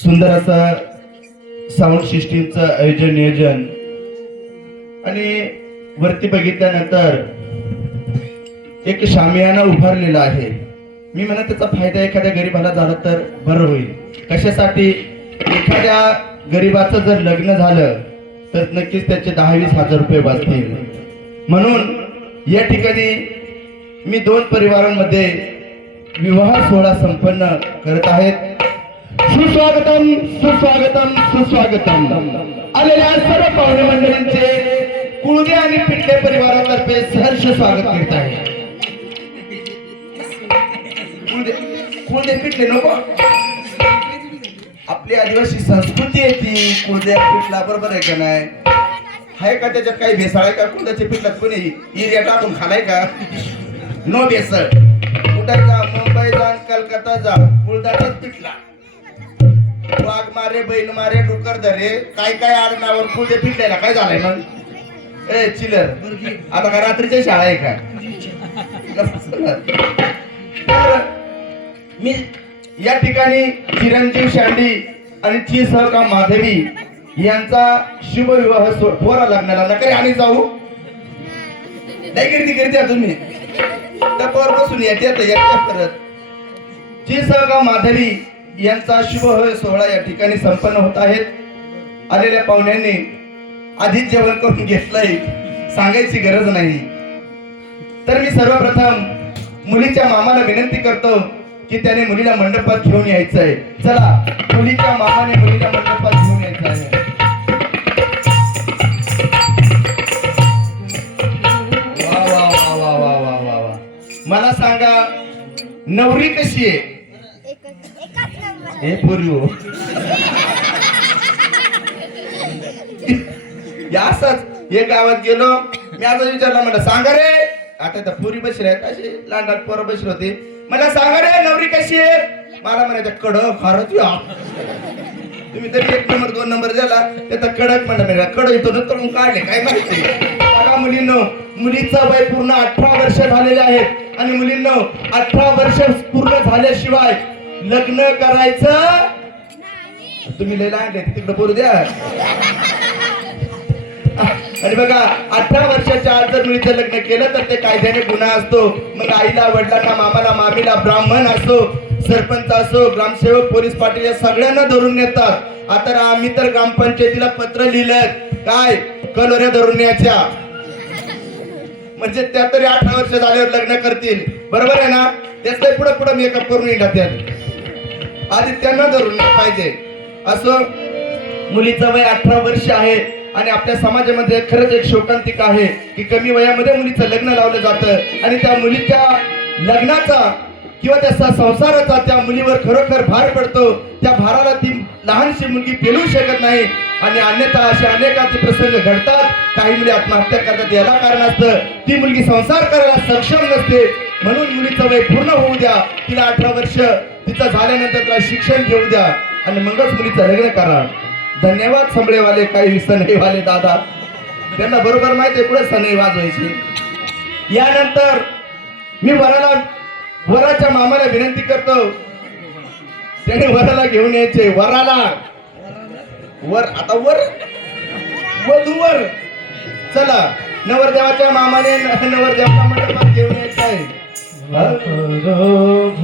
सुंदर असं साऊंड सिस्टीमचं आयोजन नियोजन आणि वरती बघितल्यानंतर एक शामियाना उभारलेला आहे मी म्हणा त्याचा फायदा एखाद्या गरीबाला झाला तर बरं होईल कशासाठी एखाद्या गरीबाचं जर लग्न झालं तर नक्कीच त्याचे दहावीस हजार रुपये वाचतील म्हणून या ठिकाणी मी दोन परिवारांमध्ये विवाह सोहळा संपन्न करत आहेत सुस्वागतम सुस्वागतम सुस्वागतम आलेल्या सर्व पाहुणे मंडळींचे कुळगे आणि पिठले परिवारातर्फे सहर्ष स्वागत करत आहे कुळदे आपली आदिवासी संस्कृती आहे ती कुळद्या पिठला बरोबर आहे का नाही आहे का त्याच्यात काही भेसाळ आहे का कुळद्याचे पिठलात कोणी एरिया टाकून खालाय का नो बेसळ कुठे जा मुंबई जा कलकत्ता जा कुळदाटाच पिठला वाघ मारे बैल मारे डुकर धरे काय काय आडनावर फुले फिरले काय झालंय मग ए चिलर आता का रात्रीच्या शाळा आहे का मी या ठिकाणी चिरंजीव शांडी आणि ची सहका माधवी यांचा शुभ विवाह थोरा लग्नाला नकरे आणि जाऊ नाही गिरती गिरत्या तुम्ही तर बसून या परत ची सहका माधवी यांचा शुभ सोहळा या ठिकाणी संपन्न होत आहे आलेल्या पाहुण्यांनी आधीच जेवण करून घेतलंय सांगायची गरज नाही तर मी सर्वप्रथम मुलीच्या मामाला विनंती करतो की त्याने मुलीला मंडपात घेऊन यायचं आहे चला मुलीच्या मामाने मुलीला मंडपात घेऊन यायचं आहे वा वा मला सांगा नवरी कशी आहे ए पोरिओ असंच हे गावात गेलो मी आता विचारलं म्हणलं सांग रे आता तर पुरी बसले अशी लांडात पोरं बसले होते मला सांगा रे नवरी कशी आहे मला म्हणायचं कडक फारच तुम्ही तरी एक नंबर दोन नंबर झाला त्याचा कडक म्हणलं म्हणजे कडक येतो ना तळून काढले काय माहिती बघा मुलींनो मुलीचा वय पूर्ण अठरा वर्ष झालेले आहेत आणि मुलींनो अठरा वर्ष पूर्ण झाल्याशिवाय लग्न करायचं तुम्ही लिहिला आहे तिकडे बोलू द्या आणि बघा अठरा वर्षाच्या आत जर मुलीचं लग्न केलं तर ते कायद्याने गुन्हा असतो मग आईला वडिलांना मामाला मामीला ब्राह्मण असो सरपंच असो ग्रामसेवक पोलीस पाटील या सगळ्यांना धरून नेतात आता आम्ही तर ग्रामपंचायतीला पत्र लिहिलं काय कलोऱ्या धरून याच्या म्हणजे त्या तरी अठरा वर्ष झाल्यावर लग्न करतील बरोबर आहे ना त्याच पुढे पुढे मेकअप करून येणार त्या आदित्यांना धरून पाहिजे असं मुलीचं वय अठरा वर्ष आहे आणि आपल्या समाजामध्ये खरंच एक शोकांतिक आहे की कमी वयामध्ये मुलीचं लग्न लावलं जातं आणि त्या मुलीच्या लग्नाचा किंवा त्या संसाराचा त्या मुलीवर खरोखर भार पडतो त्या भाराला ती लहानशी मुलगी पेलू शकत नाही आणि अन्यथा असे अनेकांचे प्रसंग घडतात काही मुली आत्महत्या करतात याला कारण असतं ती मुलगी संसार करायला सक्षम नसते म्हणून मुलीचं वय पूर्ण होऊ द्या तिला अठरा वर्ष तिचं झाल्यानंतर तिला शिक्षण घेऊ द्या आणि मगच मुलीचं लग्न करा धन्यवाद संभळेवाले काही सनईवाले दादा त्यांना बरोबर माहिती कुठे सनई वाजवायची यानंतर मी वराला वराच्या मामाला विनंती करतो त्याने वराला घेऊन यायचे वराला वर आता वर वधू वर चला नवरदेवाच्या मामाने नवरदेवाचा मंडपात घेऊन ভোর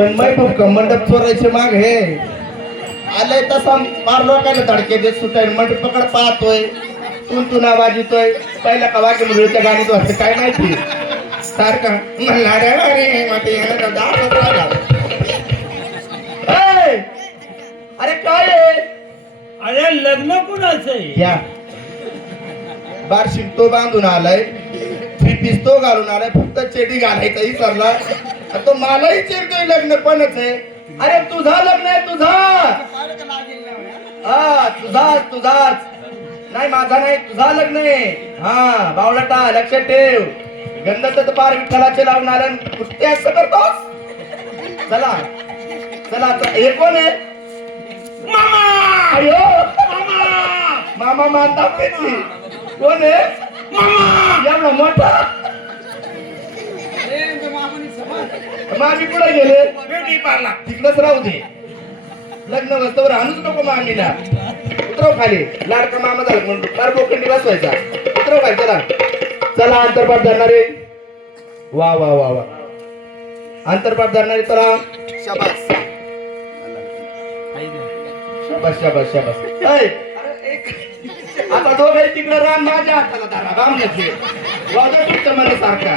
पण मग खूप मंडप चोरायचे माग हे आलंय तसा मार लोकांना धडके देत सुटाय मंडप पकड पाहतोय तून तुना वाजितोय पहिला का वागे मुलीच्या गाणीत वाटतं काय माहिती सारखा रे अरे अरे काय अरे लग्न कुणाचं या तो बांधून आलाय थ्री पीस तो घालून आलाय फक्त चेडी घालायचाही करला तो मलाही चिरतोय लग्न पणच आहे अरे तुझा लग्न आहे तुझा हा तुझाच तुझाच नाही माझा नाही तुझा लग्न आहे हा बावलटा लक्ष ठेव गंध तर पार विठ्ठलाचे लावून आल्या कुठे असं करतोस चला चला हे कोण आहे मामा अयो मामा मामा मानता कोण आहे मामा एवढा मोठा मामी कुठे गेले ब्युटी पार्लर तिकडच राहू दे लग्न वस्तवर आणूच नको मामीला उतरव खाली लाडका मामा झाला म्हणतो फार बोकंडी बसवायचा उतरव खाली चला चला अंतरपाठ धरणारे वा वा वा वा अंतरपाठ धरणारे चला शाबास शाबास शाबास शाबास अरे एक- आता दोघे तिकडे राम माझ्या हाताला धरा राम घेतले वाजा तुमच्या सारखा